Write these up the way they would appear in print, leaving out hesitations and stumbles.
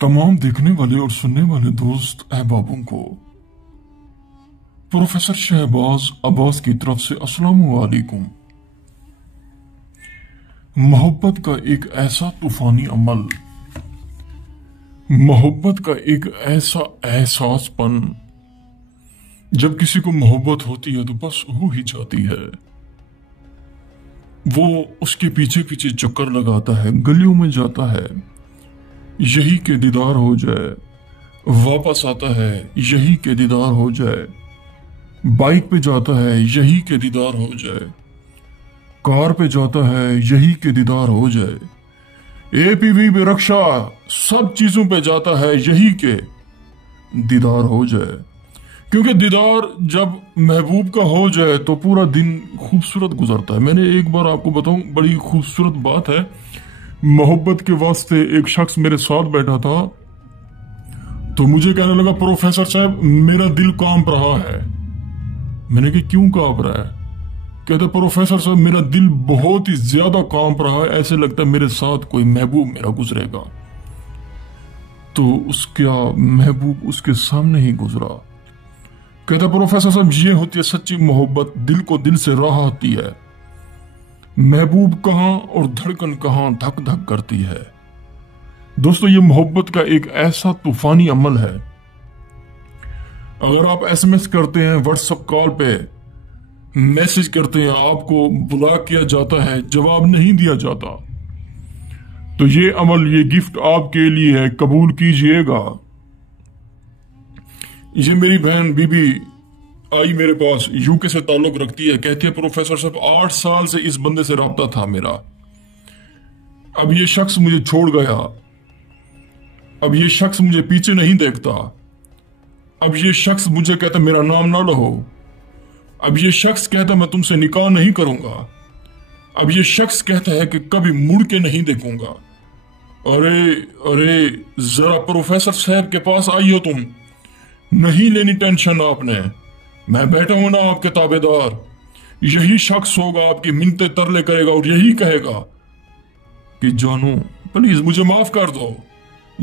तमाम देखने वाले और सुनने वाले दोस्त अहबाबों को प्रोफेसर शहबाज अब्बास की तरफ से अस्सलाम वालेकुम। मोहब्बत का एक ऐसा तूफानी अमल, मोहब्बत का एक ऐसा एहसासपन, जब किसी को मोहब्बत होती है तो बस हो ही जाती है। वो उसके पीछे पीछे चक्कर लगाता है, गलियों में जाता है, यही के दीदार हो जाए, वापस आता है, यही के दीदार हो जाए, बाइक पे जाता है, यही के दीदार हो जाए, कार पे जाता है, यही के दीदार हो जाए, एपीवी पे रक्षा, सब चीजों पे जाता है, यही के दीदार हो जाए। क्योंकि दीदार जब महबूब का हो जाए तो पूरा दिन खूबसूरत गुजरता है। मैंने एक बार आपको बताऊं, बड़ी खूबसूरत बात है। मोहब्बत के वास्ते एक शख्स मेरे साथ बैठा था, तो मुझे कहने लगा, प्रोफेसर साहब मेरा दिल कांप रहा है। मैंने कहा क्यों कांप रहा है? कहते प्रोफेसर साहब मेरा दिल बहुत ही ज्यादा कांप रहा है, ऐसे लगता है मेरे साथ कोई महबूब मेरा गुजरेगा। तो उसका महबूब उसके सामने ही गुजरा। कहता प्रोफेसर साहब ये होती है सच्ची मोहब्बत, दिल को दिल से राहती है। महबूब कहां और धड़कन कहां धक धक करती है। दोस्तों ये मोहब्बत का एक ऐसा तूफानी अमल है। अगर आप एसएमएस करते हैं, व्हाट्सएप कॉल पे मैसेज करते हैं, आपको ब्लॉक किया जाता है, जवाब नहीं दिया जाता, तो ये अमल, ये गिफ्ट आपके लिए है, कबूल कीजिएगा। ये मेरी बहन बीबी आई मेरे पास, यूके से ताल्लुक रखती है, कहती है प्रोफेसर साहब 8 साल से इस बंदे से राब्ता था मेरा, अब ये शख्स मुझे छोड़ गया, अब ये शख्स मुझे पीछे नहीं देखता, अब ये शख्स मुझे कहता मेरा नाम ना लो, अब ये शख्स कहता मैं तुमसे निकाह नहीं करूंगा, अब ये शख्स कहता है कि कभी मुड़ के नहीं देखूंगा। अरे अरे जरा प्रोफेसर साहब के पास आई हो तुम, नहीं लेनी टेंशन आपने, मैं बैठा हूं ना आपके ताबेदार। यही शख्स होगा आपकी मिन्नतें तरले करेगा और यही कहेगा कि जानू प्लीज मुझे माफ कर दो,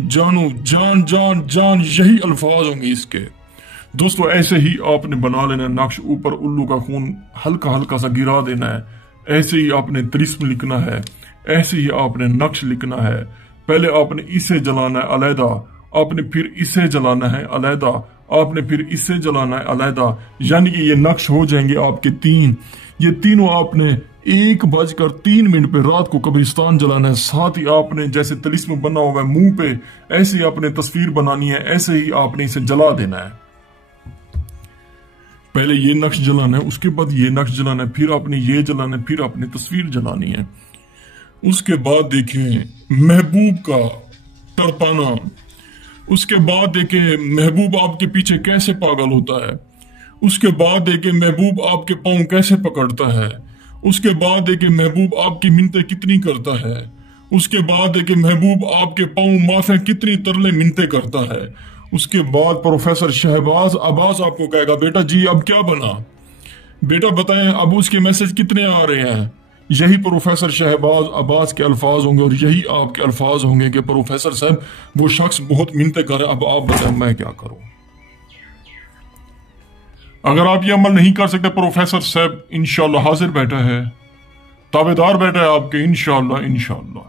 जानू जान जान जान, यही अल्फाज होंगे इसके। दोस्तों ऐसे ही आपने बना लेना नक्श, ऊपर उल्लू का खून हल्का हल्का सा गिरा देना है, ऐसे ही आपने तिरिस्म लिखना है, ऐसे ही आपने नक्श लिखना है। पहले आपने इसे जलाना है अलहदा, आपने फिर इसे जलाना है अलहदा, आपने फिर इसे जलाना है अलहदा, यानी कि ये नक्श हो जाएंगे आपके 3। ये तीनों आपने 1:03 पे रात को कब्रिस्तान जलाना है। साथ ही आपने जैसे तिलिस्म बना हुआ है मुंह पे, ऐसे ही आपने तस्वीर बनानी है, ऐसे ही आपने इसे जला देना है। पहले ये नक्श जलाना है, उसके बाद ये नक्श जलाना है, फिर आपने ये जलाना है, फिर आपने तस्वीर जलानी है। उसके बाद देखें महबूब का तड़पाना, उसके बाद देखें महबूब आपके पीछे कैसे पागल होता है, उसके बाद देखें महबूब आपके पांव कैसे पकड़ता है, उसके बाद देखें महबूब आपकी मिन्नतें कितनी करता है, उसके बाद देखें महबूब आपके पांव माथे कितनी तरले मिन्नतें करता है। उसके बाद प्रोफेसर शहबाज अब्बास आपको कहेगा, बेटा जी अब क्या बना, बेटा बताएं अब उसके मैसेज कितने आ रहे हैं। यही प्रोफेसर शहबाज अब्बास के अल्फाज होंगे और यही आपके अल्फाज होंगे कि प्रोफेसर साहब वो शख्स बहुत मिन्नतें करे, अब आप बताएं मैं क्या करूं। अगर आप ये अमल नहीं कर सकते, प्रोफेसर साहब इंशाअल्लाह हाजिर बैठा है, ताबेदार बैठा है आपके, इंशाअल्लाह इंशाअल्लाह।